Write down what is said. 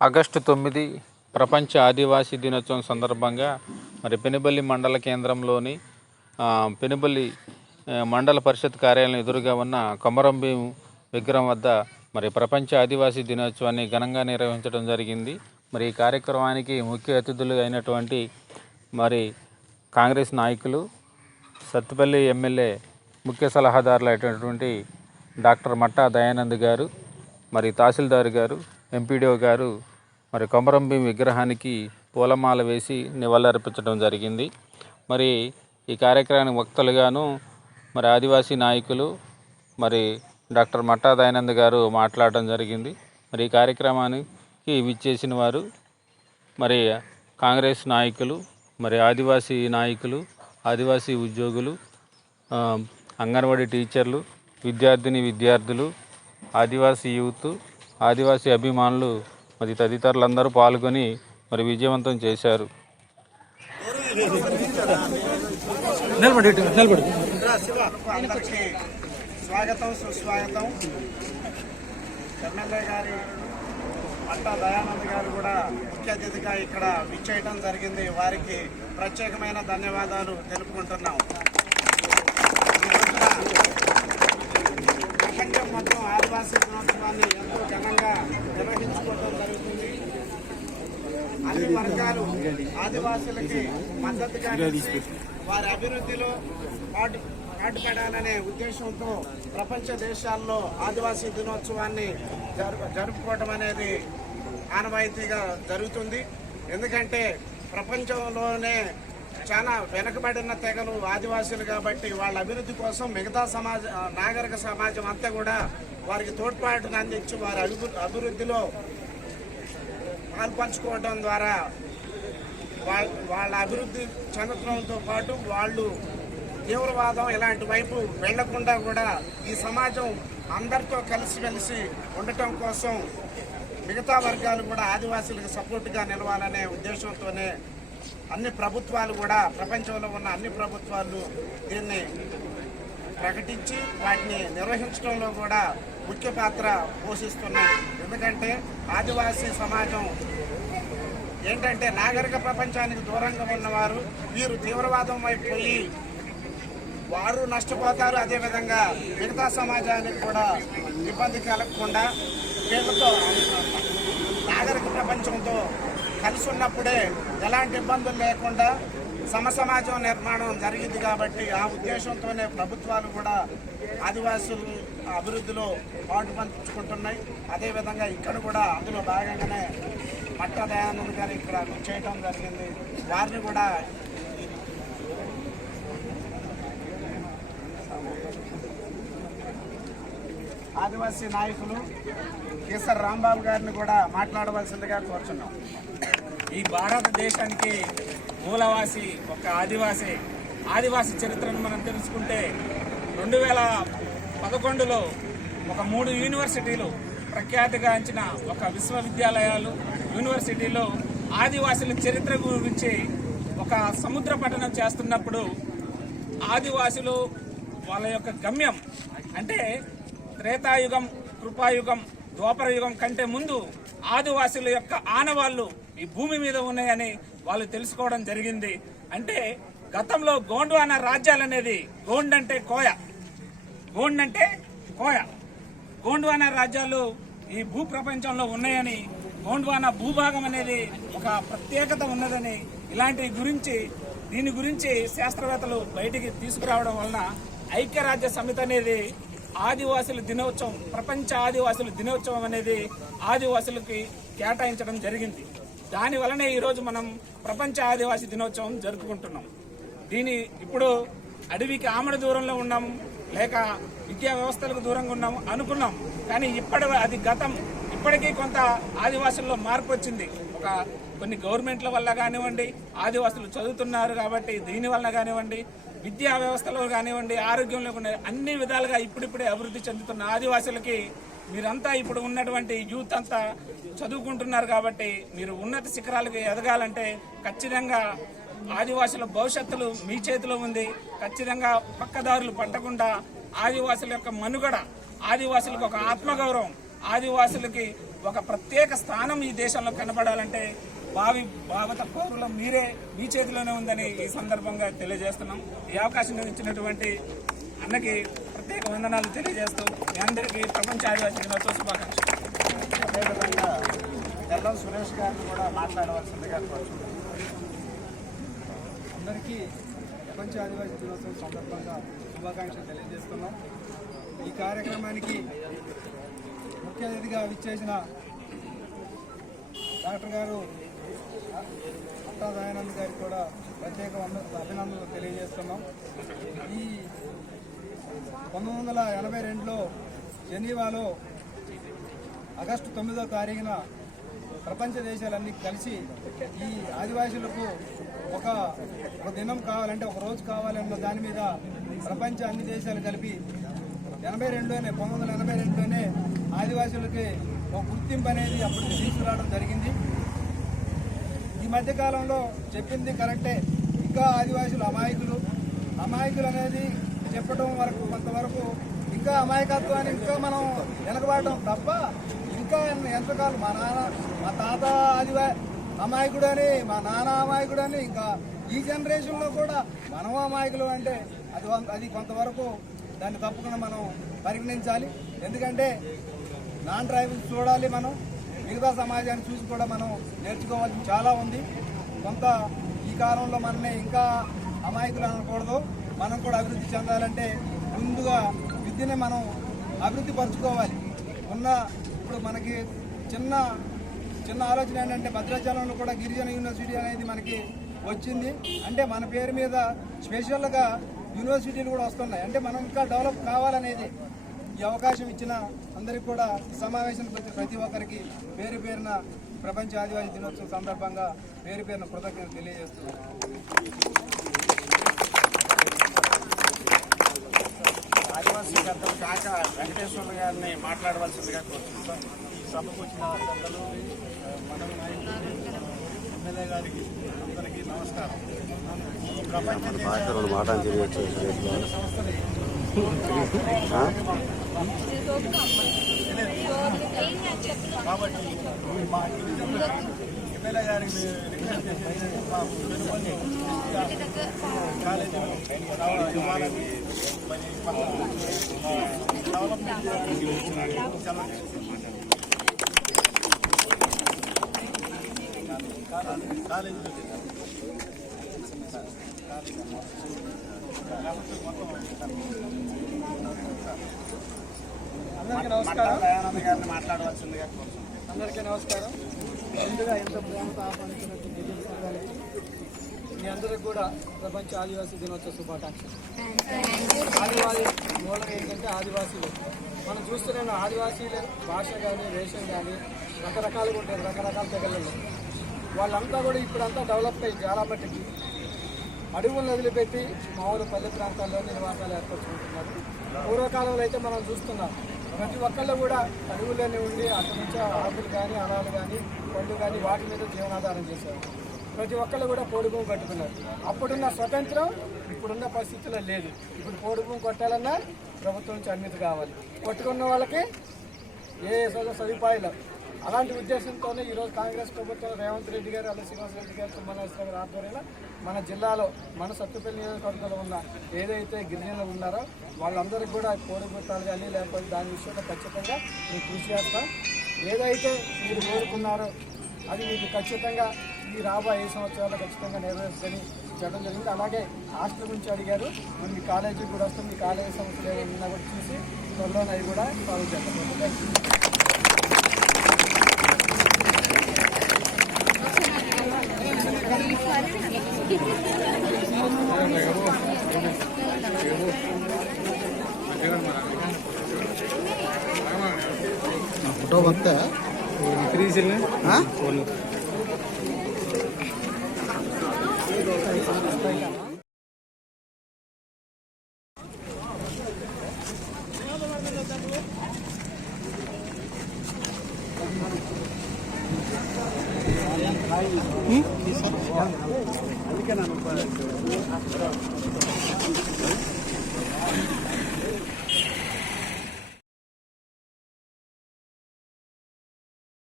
August తొమ్మిది ప్రపంచ ఆదివాసీ దినోత్సవం సందర్భంగా మరి పెనుబల్లి మండల కేంద్రంలోని పెనుబల్లి మండల పరిషత్ కార్యాలయం ఎదురుగా ఉన్న కొమరంభీం విగ్రహం వద్ద మరి ప్రపంచ ఆదివాసీ దినోత్సవాన్ని ఘనంగా నిర్వహించడం జరిగింది. మరి ఈ కార్యక్రమానికి ముఖ్య అతిథులు అయినటువంటి మరి కాంగ్రెస్ నాయకులు సత్తుపల్లి ఎమ్మెల్యే ముఖ్య సలహాదారులు అయినటువంటి డాక్టర్ మట్టా దయానంద్ గారు మరి తహసీల్దార్ గారు ఎంపీడీఓ గారు మరి కొమరంభీం విగ్రహానికి పూలమాల వేసి నివాళులర్పించడం జరిగింది. మరి ఈ కార్యక్రమానికి వక్తలుగాను మరి ఆదివాసీ నాయకులు మరి డాక్టర్ మట్టా దయానంద్ గారు మాట్లాడడం జరిగింది. మరి ఈ కార్యక్రమానికి విచ్చేసిన వారు మరి కాంగ్రెస్ నాయకులు మరి ఆదివాసీ నాయకులు ఆదివాసీ ఉద్యోగులు అంగన్వాడీ టీచర్లు విద్యార్థిని విద్యార్థులు ఆదివాసీ యూత్ ఆదివాసీ అభిమానులు మరి తదితరులందరూ పాల్గొని మరి విజయవంతం చేశారు. స్వాగతం సుస్వాగతం. ఎమ్మెల్యే గారి పట్టా దయానంద్ గారు కూడా ముఖ్య అతిథిగా ఇక్కడ విచ్చేయటం జరిగింది. వారికి ప్రత్యేకమైన ధన్యవాదాలు తెలుపుకుంటున్నాం. ప్రపంచం మొత్తం ఆదివాసీ దినోత్సవాన్ని నిర్వహించుకోవడం జరుగుతుంది. అన్ని వర్గాలు ఆదివాసులకి మద్దతుగా వారి అభివృద్ధిలో పాటు పాటుపడాలనే ఉద్దేశంతో ప్రపంచ దేశాల్లో ఆదివాసీ దినోత్సవాన్ని జరుపుకోవడం అనేది ఆనవాయితీగా జరుగుతుంది. ఎందుకంటే ప్రపంచంలోనే చాలా వెనకబడిన తెగలు ఆదివాసులు కాబట్టి వాళ్ళ అభివృద్ధి కోసం మిగతా సమాజ నాగరిక సమాజం అంతా కూడా వారికి తోడ్పాటును అందించి వారి అభివృద్ధిలో పాల్పంచుకోవడం ద్వారా వాళ్ళ వాళ్ళ అభివృద్ధి చెందడంతో పాటు వాళ్ళు తీవ్రవాదం ఇలాంటి వైపు వెళ్ళకుండా కూడా ఈ సమాజం అందరితో కలిసిమెలిసి ఉండటం కోసం మిగతా వర్గాలు కూడా ఆదివాసులకు సపోర్ట్గా నిలవాలనే ఉద్దేశంతోనే అన్ని ప్రభుత్వాలు కూడా ప్రపంచంలో ఉన్న అన్ని ప్రభుత్వాలు దీన్ని ప్రకటించి వాటిని నిర్వహించడంలో కూడా ముఖ్య పాత్ర పోషిస్తున్నాయి. ఎందుకంటే ఆదివాసీ సమాజం ఏంటంటే నాగరిక ప్రపంచానికి దూరంగా ఉన్నవారు వీరు తీవ్రవాదం వైపు పోయి వారు నష్టపోతారు. అదేవిధంగా మిగతా సమాజానికి కూడా ఇబ్బంది కలగకుండా వీళ్ళతో నాగరిక ప్రపంచంతో కలిసి ఉన్నప్పుడే ఎలాంటి ఇబ్బందులు లేకుండా సమసమాజం నిర్మాణం జరిగింది కాబట్టి ఆ ఉద్దేశంతోనే ప్రభుత్వాలు కూడా ఆదివాసులు అభివృద్ధిలో పాటు పంచుకుంటున్నాయి. అదేవిధంగా ఇక్కడ కూడా అందులో భాగంగానే మట్ట దయానంద్ గారు ఇక్కడ చేయటం జరిగింది. వారిని కూడా ఆదివాసీ నాయకులు కేసర్ రాంబాబు గారిని కూడా మాట్లాడవలసిందిగా కోరుచున్నాం. ఈ భారతదేశానికి మూలవాసి ఒక ఆదివాసి ఆదివాసి చరిత్రను మనం తెలుసుకుంటే రెండు వేల పదకొండులో ఒక మూడు యూనివర్సిటీలు ప్రఖ్యాతిగాంచిన ఒక విశ్వవిద్యాలయాలు యూనివర్సిటీలో ఆదివాసుల చరిత్ర గురించి ఒక సముద్ర పఠనం చేస్తున్నప్పుడు ఆదివాసులు వాళ్ళ యొక్క గమ్యం అంటే త్రేతాయుగం కృపాయుగం ద్వాపరయుగం కంటే ముందు ఆదివాసుల యొక్క ఆనవాళ్ళు ఈ భూమి మీద ఉన్నాయని వాళ్ళు తెలుసుకోవడం జరిగింది. అంటే గతంలో గోండ్వాన రాజ్యాలు అనేది గోండ్ అంటే కోయ. గోండ్ అంటే కోయ. గోండ్వాన రాజ్యాలు ఈ భూ ప్రపంచంలో ఉన్నాయని గోండ్వాన భూభాగం అనేది ఒక ప్రత్యేకత ఉన్నదని ఇలాంటి గురించి దీని గురించి శాస్త్రవేత్తలు బయటికి తీసుకురావడం వలన ఐక్యరాజ్య సమితి అనేది ఆదివాసుల దినోత్సవం ప్రపంచ ఆదివాసుల దినోత్సవం అనేది ఆదివాసులకి కేటాయించడం జరిగింది. దాని వలనే ఈరోజు మనం ప్రపంచ ఆదివాసీ దినోత్సవం జరుపుకుంటున్నాం. దీని ఇప్పుడు అడవికి ఆమడ దూరంలో ఉన్నాం లేక విద్యా వ్యవస్థలకు దూరంగా ఉన్నాం అనుకున్నాం. కానీ ఇప్పటి అది గతం. ఇప్పటికీ కొంత ఆదివాసుల్లో మార్పు వచ్చింది. ఒక కొన్ని గవర్నమెంట్ల వల్ల కానివ్వండి ఆదివాసులు చదువుతున్నారు కాబట్టి దీని వల్ల కానివ్వండి విద్యా వ్యవస్థలో కానివ్వండి ఆరోగ్యంలో కానివ్వండి, అన్ని విధాలుగా ఇప్పుడిప్పుడే అభివృద్ధి చెందుతున్న ఆదివాసులకి మీరంతా ఇప్పుడు ఉన్నటువంటి యూత్ అంతా చదువుకుంటున్నారు కాబట్టి మీరు ఉన్నత శిఖరాలకు ఎదగాలంటే ఖచ్చితంగా ఆదివాసుల భవిష్యత్తులు మీ చేతిలో ఉంది. ఖచ్చితంగా పక్కదారులు పట్టకుండా ఆదివాసుల యొక్క మనుగడ ఆదివాసులకు ఒక ఆత్మగౌరవం ఆదివాసులకి ఒక ప్రత్యేక స్థానం ఈ దేశంలో కనబడాలంటే భావి భావత పౌరుల మీరే మీ చేతిలోనే ఉందని ఈ సందర్భంగా తెలియజేస్తున్నాం. ఈ అవకాశం ఇచ్చినటువంటి అన్నకి ప్రత్యేక వందనాలు తెలియజేస్తూ మీ అందరికీ ప్రపంచ ఆదివాసీ దినోత్సవ శుభాకాంక్షలు. అదేవిధంగా ఎల్లం సురేష్ గారిని కూడా మాట్లాడవలసిందిగా కోరుతున్నాను అందరికీ ప్రపంచ ఆదివాసీ దినోత్సవం సందర్భంగా శుభాకాంక్షలు తెలియజేస్తున్నాం. ఈ కార్యక్రమానికి ముఖ్య అతిథిగా విచ్చేసిన డాక్టర్ గారు అట్టా దయానంద్ గారికి కూడా ప్రత్యేక అభినందనలు తెలియజేస్తున్నాం. ఈ పంతొమ్మిది వందల ఎనభై రెండులో జెనీవాలో ఆగస్టు తొమ్మిదో తారీఖున ప్రపంచ దేశాలన్నీ కలిసి ఈ ఆదివాసులకు ఒక ఒక దినం కావాలంటే ఒక రోజు కావాలన్న దాని మీద ప్రపంచ అన్ని దేశాలు కలిపి ఎనభై రెండులోనే పంతొమ్మిది వందల ఎనభై రెండులోనే ఆదివాసులకి ఒక గుర్తింపు అనేది అప్పటికి తీసుకురావడం జరిగింది. ఈ మధ్యకాలంలో చెప్పింది కరెక్టే. ఇంకా ఆదివాసులు అమాయకులు. అమాయకులు అనేది చెప్పడం వరకు కొంతవరకు ఇంకా అమాయకత్వాన్ని ఇంకా మనం వెనకబడటం తప్ప ఇంకా ఎంతకాలం మా నాన్న మా తాత ఆదివా అమాయకుడు అని మా నాన్న అమాయకుడు అని ఇంకా ఈ జనరేషన్లో కూడా మనం అమాయకులు అంటే అది అది కొంతవరకు దాన్ని తప్పకుండా మనం పరిగణించాలి. ఎందుకంటే నాన్ డ్రైవింగ్ చూడాలి మనం. మిగతా సమాజాన్ని చూసి కూడా మనం నేర్చుకోవాల్సి చాలా ఉంది. కొంత ఈ కాలంలో మనమే ఇంకా అమాయకులు అనకూడదు. మనం కూడా అభివృద్ధి చెందాలంటే ముందుగా విద్యని మనం అభివృద్ధి పరుచుకోవాలి. ఉన్న ఇప్పుడు మనకి చిన్న చిన్న ఆలోచన ఏంటంటే భద్రాచలంలో కూడా గిరిజన యూనివర్సిటీ అనేది మనకి వచ్చింది. అంటే మన పేరు మీద స్పెషల్గా యూనివర్సిటీలు కూడా వస్తున్నాయి. అంటే మనం ఇంకా డెవలప్ కావాలనేది ఈ అవకాశం ఇచ్చిన అందరికి కూడా సమావేశానికి వచ్చిన ప్రతి ఒక్కరికి పేరు పేరున ప్రపంచ ఆదివాసీ దినోత్సవం సందర్భంగా పేరు పేరున కృతజ్ఞతలు తెలియజేస్తున్నాను ఆదివాసీ పెద్దలు కాక వెంకటేశ్వర గారిని మాట్లాడవలసిందిగా కోరుతున్నాం సభకు వచ్చిన పెద్దలు నాయకులు ఎమ్మెల్యే గారికి అందరికీ నమస్కారం. ప్రపంచ సంస్థని కాబట్టి మా ఎమ్మెల్యే గారికి రిక్వెస్ట్ చేసేది మా కాలేజీలో ఇవ్వాలని మరి డెవలప్మెంట్ కాలేజీలో అందరికీ నమస్కారం. మాట్లాడవలసిందిగా అందరికీ నమస్కారం. ముందుగా ఎంత ప్రేమతో సంఘాలకి మీ అందరికి కూడా ప్రపంచ ఆదివాసీ దినోత్సవ శుభాకాంక్షలు. ఆదివాసీ మూలం ఏంటంటే ఆదివాసీలు మనం చూస్తున్న ఆదివాసీల భాష కానీ వేషం కానీ రకరకాలుగా ఉంటాయి రకరకాల తెగలలో. వాళ్ళంతా కూడా ఇప్పుడంతా డెవలప్ అయ్యి చాలా మట్టికి అడవులను వదిలిపెట్టి మామూలు పల్లె ప్రాంతాల్లో నివాసాలు ఏర్పరచుకుంటున్నారు. పూర్వకాలంలో అయితే మనం చూస్తున్నాం ప్రతి ఒక్కళ్ళు కూడా అడవుల్లోనే ఉండి అక్కడి నుంచి ఆకులు కానీ అనాలు కానీ పళ్ళు కానీ వాటి మీద జీవనాధారం చేశారు. ప్రతి ఒక్కళ్ళు కూడా పోడు కట్టుకున్నారు. అప్పుడున్న స్వతంత్రం ఇప్పుడున్న పరిస్థితుల్లో లేదు. ఇప్పుడు పోడు కొట్టాలన్నా ప్రభుత్వం నుంచి అనుమతి కావాలి. కొట్టుకున్న వాళ్ళకి ఏ సదుపాయాలు? అలాంటి ఉద్దేశంతోనే ఈరోజు కాంగ్రెస్ ప్రభుత్వం రేవంత్ రెడ్డి గారు అలా శ్రీనివాస రెడ్డి గారు తుమ్మనేశ్వర గారి ఆధ్వర్యంలో మన జిల్లాలో మన సత్తుపల్లి నియోజకవర్గంలో ఉన్న ఏదైతే గిరిజనులు ఉన్నారో వాళ్ళందరికీ కూడా కోడిగుట్టాలు కానీ లేకపోతే దాని విషయంలో ఖచ్చితంగా మేము కృషి చేస్తాం ఏదైతే మీరు కోరుకున్నారో అది మీకు ఖచ్చితంగా ఈ రాబోయే ఐదు సంవత్సరాల్లో ఖచ్చితంగా నెరవేర్చుకొని చేయడం జరిగింది. అలాగే హాస్టల్ గురించి అడిగారు. మరి మీ కాలేజీకి కూడా వస్తాం. మీ కాలేజీ సమస్యలు ఏమైనా కూడా చూసి త్వరలోనే అవి కూడా సాల్వ్ చేస్తాం. ఫోటో వస్తా Thank you. అందుకే నన్ను